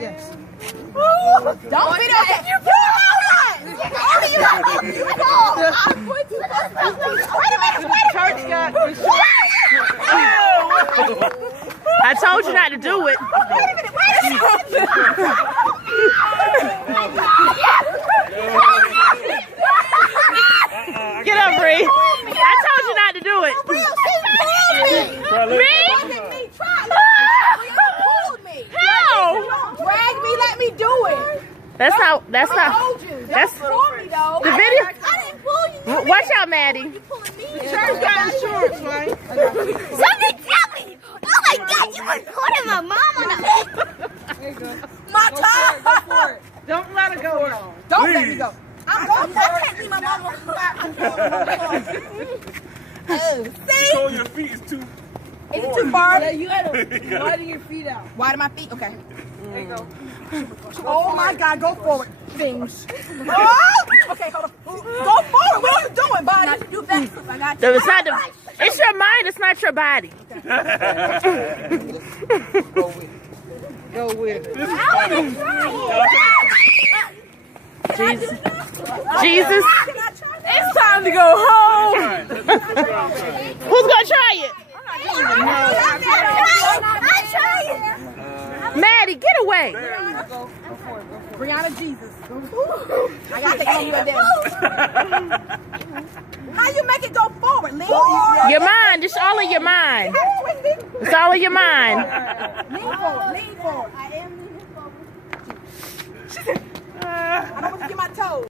Yes. Don't be that. You pull that. You pull. I'm going to. Wait a minute. Church got. I told you not to do it. Wait a minute. Get up, Bree. I told you not to do it. Me? How? Drag me, let me do it. That's not. That's not. That's for me though. The video. I didn't pull you. Watch out, Maddie. You pulling me. Church got insurance, right? Somebody tell me. Oh my God, you was putting my mom on the. There you go. My Go time. for it. Don't let her go, y'all. Don't let me go. I'm going to. I can't leave my mom on the see? So your feet is too. Is it too far? Yeah, you gotta widen your feet out. Widen my feet? Okay. There you go. Oh my God, go forward. Things. Oh! Okay, hold on. Go forward. What are you doing, buddy? Do that. I got you. It's not the. It's your mind. It's not your body. Go with it. Jesus. Jesus. It's time to go home. Who's gonna try it? I try it. Maddie, get away. Brianna Jesus. I got to get you a day. How you make it go forward, Lee? Your mind. It's all in your mind. It's all in your mind. Lean forward. Lean forward. I am leaning forward. I don't want to get my toes.